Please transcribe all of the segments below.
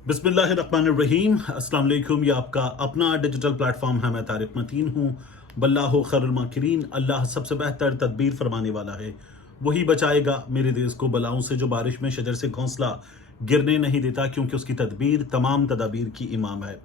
बिस्मिल्लाहिर्रहमानिर्रहीम। अस्सलाम वालेकुम। ये आपका अपना डिजिटल प्लेटफॉर्म है। मैं तारिक मतीन हूँ। वल्लाहु खैरुल माकिरीन। अल्लाह सबसे बेहतर तदबीर फरमाने वाला है। वही बचाएगा मेरे देश को बलाओं से, जो बारिश में शजर से घोंसला गिरने नहीं देता, क्योंकि उसकी तदबीर तमाम तदाबीर की इमाम है।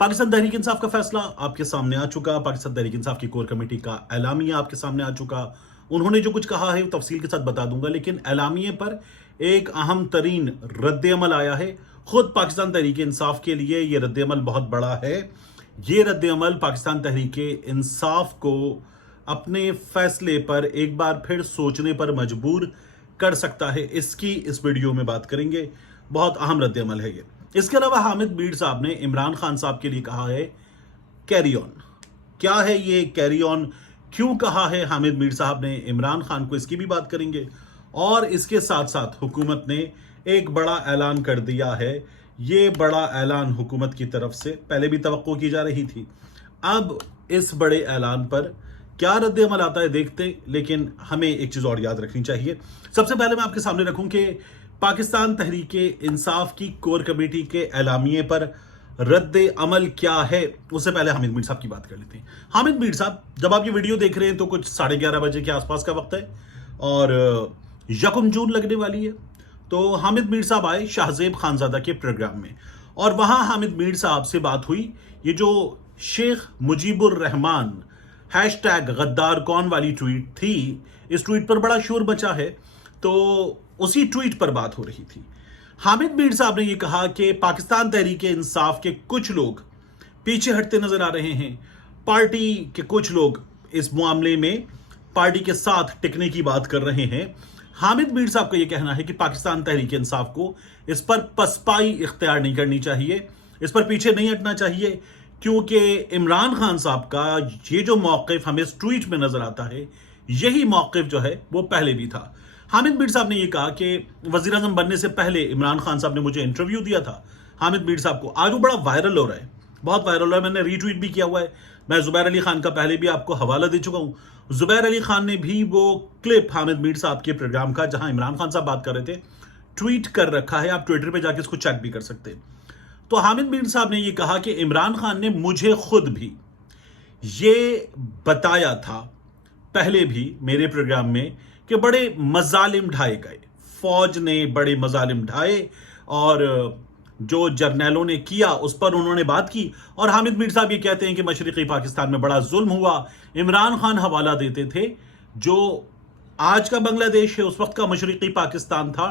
पाकिस्तान तहरीक इंसाफ का फैसला आपके सामने आ चुका। पाकिस्तान तहरीक इंसाफ की कोर कमेटी का एलामिया आपके सामने आ चुका। उन्होंने जो कुछ कहा है वो तफसील के साथ बता दूंगा, लेकिन एलामिया पर एक अहम तरीन रद्द अमल आया है। खुद पाकिस्तान तहरीक इंसाफ के लिए ये रद्द अमल बहुत बड़ा है। ये रद्द अमल पाकिस्तान तहरीक इंसाफ को अपने फैसले पर एक बार फिर सोचने पर मजबूर कर सकता है। इसकी इस वीडियो में बात करेंगे। बहुत अहम रद्द अमल है ये। इसके अलावा हामिद मीर साहब ने इमरान खान साहब के लिए कहा है कैरी ऑन। क्या है ये कैरी ऑन, क्यों कहा है हामिद मीर साहब ने इमरान खान को, इसकी भी बात करेंगे। और इसके साथ साथ हुकूमत ने एक बड़ा ऐलान कर दिया है। ये बड़ा ऐलान हुकूमत की तरफ से पहले भी तवक्को की जा रही थी। अब इस बड़े ऐलान पर क्या रद्द अमल आता है देखते, लेकिन हमें एक चीज और याद रखनी चाहिए। सबसे पहले मैं आपके सामने रखूं कि पाकिस्तान तहरीक इंसाफ की कोर कमेटी के एलामिये पर रद्द अमल क्या है। उससे पहले हामिद मीर साहब की बात कर लेते हैं। हामिद मीर साहब, जब आप ये वीडियो देख रहे हैं तो कुछ 11:30 बजे के आसपास का वक्त है और 1 जून लगने वाली है। तो हामिद मीर साहब आए शाहजेब खानजादा के प्रोग्राम में और वहां हामिद मीर साहब से बात हुई। ये जो शेख मुजीबुर रहमान #गद्दार कौन वाली ट्वीट थी, इस ट्वीट पर बड़ा शोर मचा है, तो उसी ट्वीट पर बात हो रही थी। हामिद मीर साहब ने यह कहा कि पाकिस्तान तहरीक इंसाफ के कुछ लोग पीछे हटते नजर आ रहे हैं। पार्टी के कुछ लोग इस मामले में पार्टी के साथ टिकने की बात कर रहे हैं। हामिद मीर साहब का यह कहना है कि पाकिस्तान तहरीक इंसाफ को इस पर पसपाई इख्तियार नहीं करनी चाहिए, इस पर पीछे नहीं हटना चाहिए, क्योंकि इमरान खान साहब का ये जो मौक़िफ़ हमें इस ट्वीट में नजर आता है, यही मौक़िफ़ जो है वो पहले भी था। हामिद मीर साहब ने यह कहा कि वज़ीर आज़म बनने से पहले इमरान खान साहब ने मुझे इंटरव्यू दिया था हामिद मीर साहब को। आज वो बड़ा वायरल हो रहा है, बहुत वायरल हो रहा है। मैंने रीट्वीट भी किया हुआ है। मैं जुबैर अली खान का पहले भी आपको हवाला दे चुका हूं। जुबैर अली खान ने भी वो क्लिप हामिद मीर साहब के प्रोग्राम का, जहां इमरान खान साहब बात कर रहे थे, ट्वीट कर रखा है। आप ट्विटर पे जाके इसको चेक भी कर सकते हैं। तो हामिद मीर साहब ने यह कहा कि इमरान खान ने मुझे खुद भी ये बताया था पहले भी मेरे प्रोग्राम में कि बड़े मजालिम ढाए गए, फौज ने बड़े मजालिम ढाए और जो जर्नैलों ने किया उस पर उन्होंने बात की। और हामिद मीर साहब ये कहते हैं कि मशरक़ी पाकिस्तान में बड़ा जुल्म हुआ। इमरान खान हवाला देते थे जो आज का बांग्लादेश है, उस वक्त का मशरक़ी पाकिस्तान था,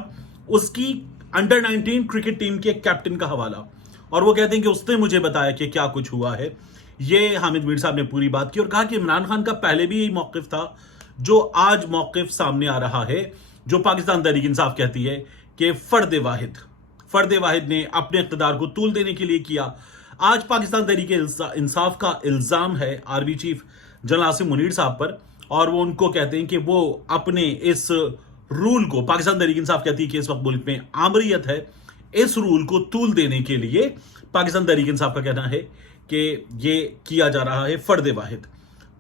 उसकी अंडर-19 क्रिकेट टीम के कैप्टन का हवाला, और वो कहते हैं कि उसने मुझे बताया कि क्या कुछ हुआ है। ये हामिद मीर साहब ने पूरी बात की और कहा कि इमरान खान का पहले भी यही मौक़िफ़ था जो आज मौक़िफ़ सामने आ रहा है, जो पाकिस्तान तहरीक इंसाफ कहती है कि फर्द वाहिद ने अपने इक़्तिदार को तूल देने के लिए किया। आज पाकिस्तान तहरीक इंसाफ का इल्ज़ाम है army chief general Asim Munir साहब पर, और वो उनको कहते हैं कि वो अपने इस रूल को, पाकिस्तान तहरीक इंसाफ कहती है कि इस वक्त मुल्क में आमरीयत है, इस रूल को तूल देने के लिए पाकिस्तान तहरीक इंसाफ का कहना है कि ये किया जा रहा है फर्द वाहिद।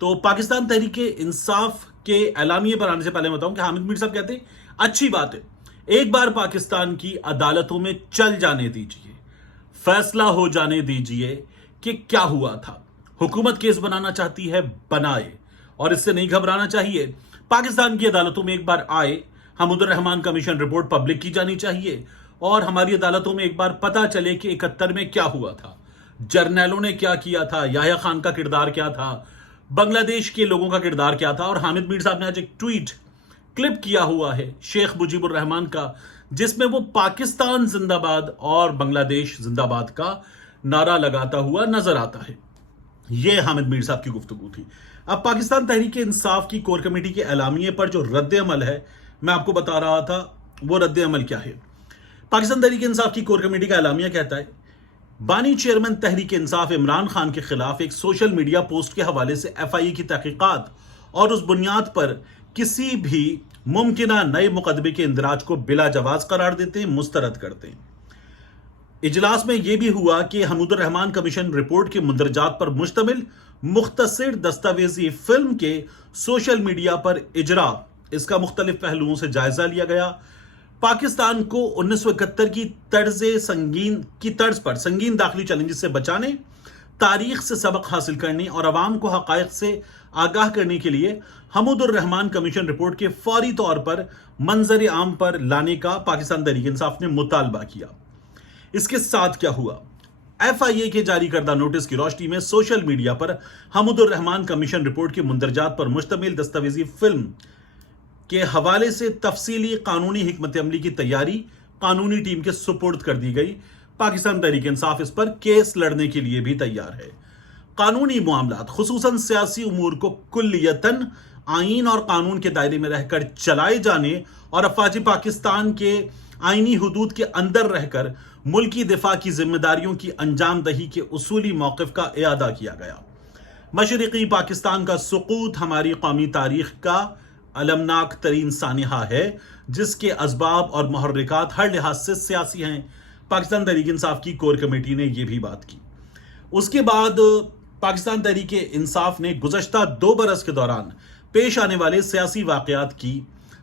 तो पाकिस्तान तहरीक इंसाफ के एलामिये पर आने से पहले बताऊं कि हामिद मीर साहब कहते हैं अच्छी बात है, एक बार पाकिस्तान की अदालतों में चल जाने दीजिए, फैसला हो जाने दीजिए कि क्या हुआ था। हुकूमत केस बनाना चाहती है, बनाए, और इससे नहीं घबराना चाहिए। पाकिस्तान की अदालतों में एक बार आए, Hamoodur Rahman commission report public की जानी चाहिए और हमारी अदालतों में एक बार पता चले कि 71 में क्या हुआ था, जर्नैलों ने क्या किया था, याह्या खान का किरदार क्या था, बांग्लादेश के लोगों का किरदार क्या था। और हामिद मीर साहब ने आज एक ट्वीट क्लिप किया हुआ है शेख मुजीबुर रहमान का, जिसमें वो पाकिस्तान जिंदाबाद और बांग्लादेश जिंदाबाद का नारा लगाता हुआ नजर आता है। ये हामिद मीर साहब की गुफ्तगू थी। अब पाकिस्तान तहरीक इंसाफ की कोर कमेटी के एलामिये पर जो रद्द अमल है, मैं आपको बता रहा था वो रद्द अमल क्या है। पाकिस्तान तहरीक इंसाफ की कोर कमेटी का एलामिया कहता है बानी चेयरमैन तहरीक इंसाफ इमरान खान के खिलाफ एक सोशल मीडिया पोस्ट के हवाले से FIA की तहकीकात और उस बुनियाद पर किसी भी मुमकिना नए मुकदमे के इंदराज को बिला जवाज करार देते हैं, मुस्तरद करते हैं। इजलास में यह भी हुआ कि हमूदुर रहमान कमीशन रिपोर्ट के मुंदरजात पर मुश्तमिल मुख्तसर दस्तावेजी फिल्म के सोशल मीडिया पर इजरा, इसका मुख्तलिफ पहलुओं से जायजा लिया गया। पाकिस्तान को 1971 की तर्ज पर संगीन दाखिली चैलेंजेस से बचाने, तारीख से सबक हासिल करने और अवाम को हकायक से आगाह करने के लिए हमूदुर रहमान कमीशन रिपोर्ट के फौरी तौर पर मंजर आम पर लाने का पाकिस्तान तहरीक इंसाफ ने मुतालबा किया। इसके साथ क्या हुआ? FIA के जारी करदा नोटिस की रोशनी में सोशल मीडिया पर हमूदुर रहमान कमीशन रिपोर्ट के मुंदरजात पर मुश्तमिल दस्तावेजी फिल्म के हवाले से तफसीली कानूनी हिकमत अमली की तैयारी कानूनी टीम के सुपुर्द कर दी गई। पाकिस्तान तहरीक इंसाफ इस पर केस लड़ने के लिए भी तैयार है। कानूनी मामलात खुसूसन सियासी उमूर को कुल्लियतन आईन और कानून के दायरे में रहकर चलाए जाने और अफवाज पाकिस्तान के आईनी हुदूद के अंदर रहकर मुल्की दिफा की जिम्मेदारियों की अंजाम दही के उसूली मौक़िफ़ का इयादा किया गया। मशरिकी पाकिस्तान का सुकूत हमारी कौमी तारीख का अलमनाक तरीन सानिहा है, जिसके असबाब और मुहर्रिकात हर लिहाज से सियासी हैं। पाकिस्तान तहरीक इंसाफ की कोर कमेटी ने यह भी बात की। उसके बाद पाकिस्तान तहरीक इंसाफ ने गुज़श्ता 2 बरस के दौरान पेश आने वाले सियासी वाक़यात की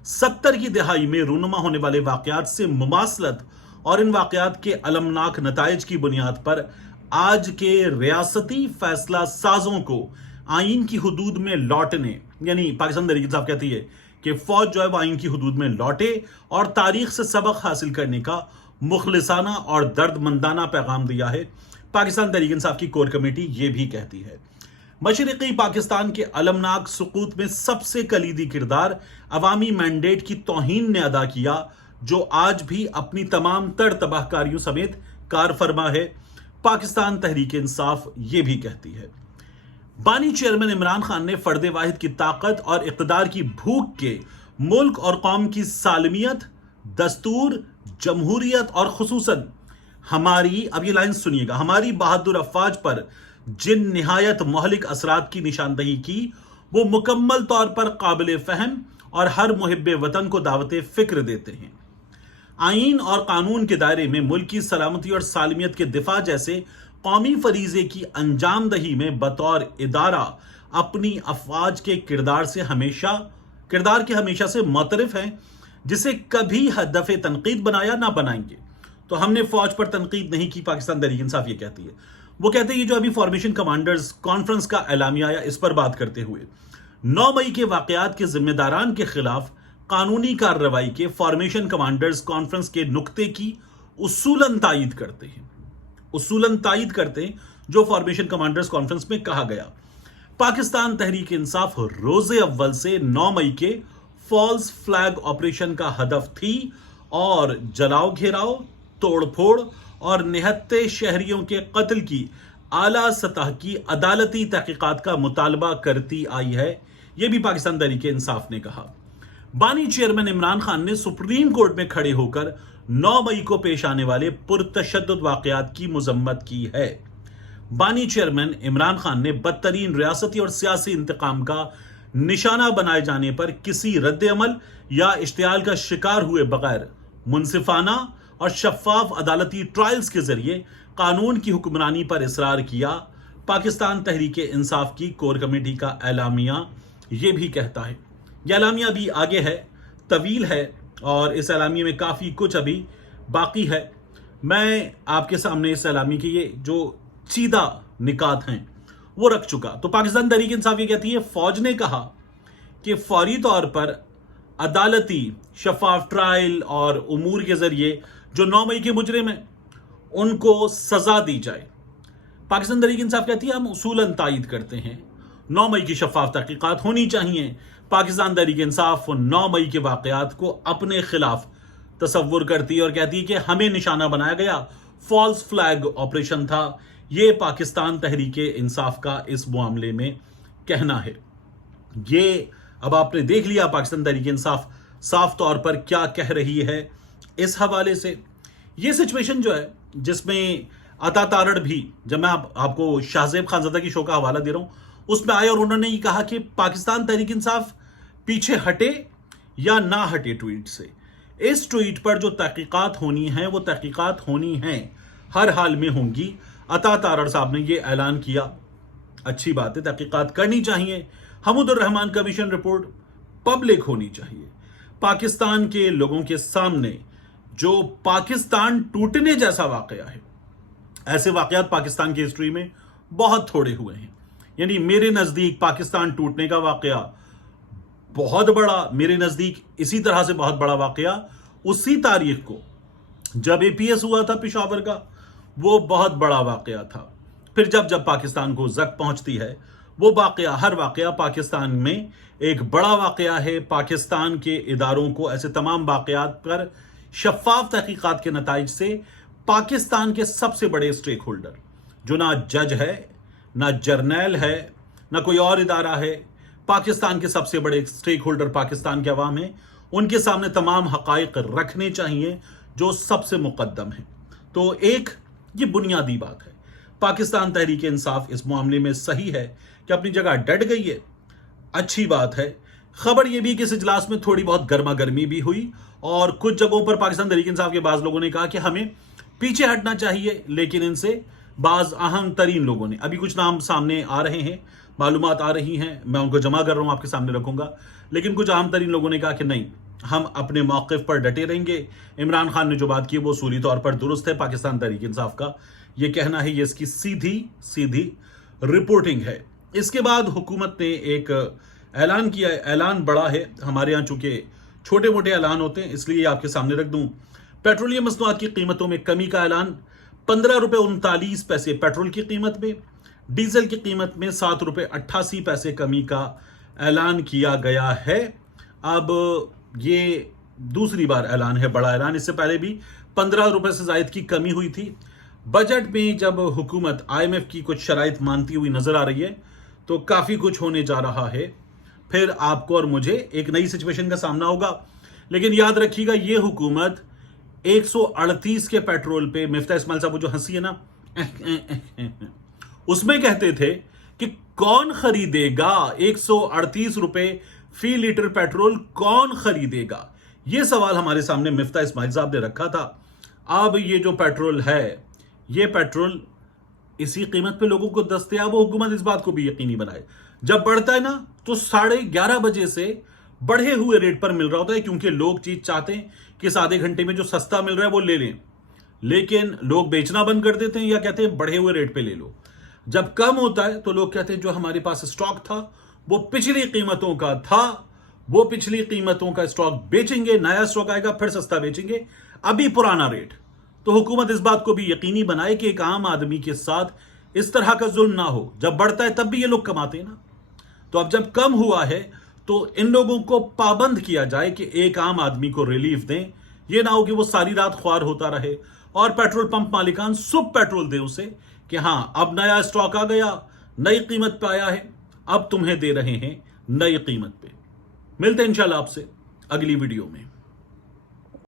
70 की दिहाई में रूनुमा होने वाले वाक़यात से मुमासलत और इन वाक़यात के अलमनाक नताइज की बुनियाद पर आज के रियासती फैसला साजों को आइन की हुदूद में लौटने, यानी पाकिस्तान तहरीक इंसाफ कहती है कि फौज जो है वो आइन की हुदूद में लौटे और तारीख से सबक हासिल करने का मुखलिसाना और दर्दमंदाना पैगाम दिया है। पाकिस्तान तहरीक इंसाफ की कोर कमेटी ये भी कहती है मशरिकी पाकिस्तान के अलमनाक सुकूत में सबसे कलीदी किरदार अवामी मैंडेट की तौहीन ने अदा किया, जो आज भी अपनी तमाम तर तबाहकारियों समेत कार फरमा है। पाकिस्तान तहरीक इंसाफ ये भी कहती है बानी चेयरमैन इमरान खान ने फर्द वाहिद की ताकत और इक़्तिदार की भूख के मुल्क और कौम की सालमियत, दस्तूर, जमहूरियत और खुसूसन हमारी, अब ये लाइन सुनिएगा, हमारी बहादुर अफवाज पर जिन निहायत मोहलिक असरात की निशानदही की, वो मुकम्मल तौर पर काबिल फहम और हर मुहिब्बे वतन को दावत फिक्र देते हैं। आइन और कानून के दायरे में मुल्क की सलामती और सालमियत के दिफा जैसे कौमी फरीजे की अंजामदही में बतौर इदारा अपनी अफवाज के किरदार के हमेशा से मुतरफ हैं, जिसे कभी हदफ तनकीद बनाया ना बनाएंगे। तो हमने फौज पर तनकीद नहीं की, पाकिस्तान तहरीक इंसाफ ये कहती है। वो कहते हैं ये जो अभी फॉर्मेशन कमांडर्स कॉन्फ्रेंस का एलामिया आया, इस पर बात करते हुए 9 मई के वाकयात के जिम्मेदारान के खिलाफ कानूनी कार्रवाई के फॉर्मेशन कमांडर्स कॉन्फ्रेंस के नुक्ते की उसूलन तायद करते हैं जो फॉर्मेशन कमांडर्स कॉन्फ्रेंस में कहा गया। पाकिस्तान तहरीक इंसाफ रोजे अव्वल से 9 मई के फॉल्स फ्लैग ऑपरेशन का हदफ थी और जलाओ घेराव, तोड़फोड़ और निहत्ते शहरियों के कत्ल की आला सतह की अदालती तहकीकात का मुतालबा करती आई है। यह भी पाकिस्तान तहरीक इंसाफ ने कहा। बानी चेयरमैन इमरान खान ने सुप्रीम कोर्ट में खड़े होकर 9 मई को पेश आने वाले पुरतशद्दुद वाकयात की मुजम्मत की है। बानी चेयरमैन इमरान खान ने बदतरीन रियासती और सियासी इंतकाम का निशाना बनाए जाने पर किसी रद्द अमल या इश्तियाल का शिकार हुए बगैर मुनसिफाना और शफाफ अदालती ट्रायल्स के जरिए कानून की हुक्मरानी पर इसरार किया। पाकिस्तान तहरीक इंसाफ की कोर कमेटी का एलामिया ये भी कहता है। यह एलामिया भी आगे है, तवील है और इस एलामिया में काफ़ी कुछ अभी बाकी है। मैं आपके सामने इस एलामिया के ये जो सीधा निकात हैं वो रख चुका। तो पाकिस्तान तहरीक इंसाफ ये कहती है फौज ने कहा कि फौरी तौर पर अदालती शफाफ ट्रायल और उमूर के जरिए जो 9 मई के मुजरिम हैं उनको सजा दी जाए। पाकिस्तान तहरीक इंसाफ कहती है हम उसूलन तायद करते हैं 9 मई की शफाफ तहकीकात होनी चाहिए। पाकिस्तान तहरीक इंसाफ 9 मई के वाकयात को अपने खिलाफ तसव्वुर करती है और कहती है कि हमें निशाना बनाया गया, फॉल्स फ्लैग ऑपरेशन था। ये पाकिस्तान तहरीक इंसाफ का इस मामले में कहना है। ये अब आपने देख लिया पाकिस्तान तहरीक इंसाफ साफ तौर पर क्या कह रही है इस हवाले से। ये सिचुएशन जो है जिसमें अता तारड़ भी, जब मैं आपको शाहजेब खानज़ादा की शो का हवाला दे रहा हूं, उसमें आए और उन्होंने ये कहा कि पाकिस्तान तहरीक इंसाफ पीछे हटे या ना हटे ट्वीट से। इस ट्वीट पर जो तहकीकात होनी है वो तहकीकात होनी है, हर हाल में होंगी। अता तारड़ साहब ने ये ऐलान किया, अच्छी बात है, तहकीकात करनी चाहिए। Hamoodur Rahman commission report public होनी चाहिए, पाकिस्तान के लोगों के सामने जो पाकिस्तान टूटने जैसा वाकया है, ऐसे वाकयात पाकिस्तान की हिस्ट्री में बहुत थोड़े हुए हैं। यानी मेरे नजदीक पाकिस्तान टूटने का वाकया बहुत बड़ा, मेरे नजदीक इसी तरह से बहुत बड़ा वाकया उसी तारीख को जब एपीएस हुआ था पेशावर का, वो बहुत बड़ा वाकया था। फिर जब जब पाकिस्तान को जक पहुंचती है, वो वाकया, हर वाकया पाकिस्तान में एक बड़ा वाकया है। पाकिस्तान के इदारों को ऐसे तमाम वाकयात पर शफाफ तहकीकात के नताइज से पाकिस्तान के सबसे बड़े स्टेक होल्डर, जो ना जज है, ना जर्नैल है, ना कोई और इदारा है, पाकिस्तान के सबसे बड़े स्टेक होल्डर पाकिस्तान के अवाम है, उनके सामने तमाम हकाइक रखने चाहिए जो सबसे मुकद्दम है। तो एक ये बुनियादी बात है, पाकिस्तान तहरीक इंसाफ इस मामले में सही है कि अपनी जगह डट गई है, अच्छी बात है। खबर यह भी कि इस इजलास में थोड़ी बहुत गर्मा गर्मी भी हुई और कुछ जगहों पर पाकिस्तान तहरीक इंसाफ के बाज लोगों ने कहा कि हमें पीछे हटना चाहिए, लेकिन इनसे बाज अहम तरीन लोगों ने, अभी कुछ नाम सामने आ रहे हैं, मालूमात आ रही हैं, मैं उनको जमा कर रहा हूं, आपके सामने रखूंगा, लेकिन कुछ अहम तरीन लोगों ने कहा कि नहीं, हम अपने मौक़िफ़ पर डटे रहेंगे। इमरान खान ने जो बात की वो सूरी तौर पर दुरुस्त है। पाकिस्तान तहरीक इंसाफ का ये कहना है, ये इसकी सीधी सीधी रिपोर्टिंग है। इसके बाद हुकूमत ने एक ऐलान किया, ऐलान बड़ा है, हमारे यहाँ चूंकि छोटे मोटे ऐलान होते हैं इसलिए आपके सामने रख दूं। पेट्रोलियम मसनूआत की कीमतों में कमी का ऐलान, 15 रुपये 39 पैसे पेट्रोल की कीमत में, डीजल की कीमत में 7 रुपये 88 पैसे कमी का ऐलान किया गया है। अब ये दूसरी बार ऐलान है, बड़ा ऐलान। इससे पहले भी 15 रुपये से जायद की कमी हुई थी। बजट में जब हुकूमत IMF की कुछ शराइत मानती हुई नजर आ रही है तो काफी कुछ होने जा रहा है। फिर आपको और मुझे एक नई सिचुएशन का सामना होगा। लेकिन याद रखिएगा, ये हुकूमत 138 के पेट्रोल पे, मिफ्ता इस्माइल साहब जो हंसी है ना, उसमें कहते थे कि कौन खरीदेगा 138 रुपए फी लीटर पेट्रोल, कौन खरीदेगा? ये सवाल हमारे सामने मिफ्ता इस्माइल साहब ने रखा था। अब ये जो पेट्रोल है, ये पेट्रोल इसी कीमत पे लोगों को दस्तयाब हो। हुकूमत इस बात को भी यकीनी बनाए, जब बढ़ता है ना तो 11:30 बजे से बढ़े हुए रेट पर मिल रहा होता है, क्योंकि लोग चीज चाहते हैं कि इस आधे घंटे में जो सस्ता मिल रहा है वो ले लें। लेकिन लोग बेचना बंद कर देते हैं या कहते हैं बढ़े हुए रेट पे ले लो। जब कम होता है तो लोग कहते हैं जो हमारे पास स्टॉक था वो पिछली कीमतों का था, वो पिछली कीमतों का स्टॉक बेचेंगे, नया स्टॉक आएगा फिर सस्ता बेचेंगे, अभी पुराना रेट। तो हुकूमत इस बात को भी यकीनी बनाए कि एक आम आदमी के साथ इस तरह का जुल्म ना हो। जब बढ़ता है तब भी ये लोग कमाते हैं ना, तो अब जब कम हुआ है तो इन लोगों को पाबंद किया जाए कि एक आम आदमी को रिलीफ दें। ये ना हो कि वो सारी रात ख्वार होता रहे और पेट्रोल पंप मालिकान सुब पेट्रोल दे उसे कि हां अब नया स्टॉक आ गया, नई कीमत पे आया है, अब तुम्हें दे रहे हैं नई कीमत पे। मिलते हैं इंशाल्लाह आपसे अगली वीडियो में।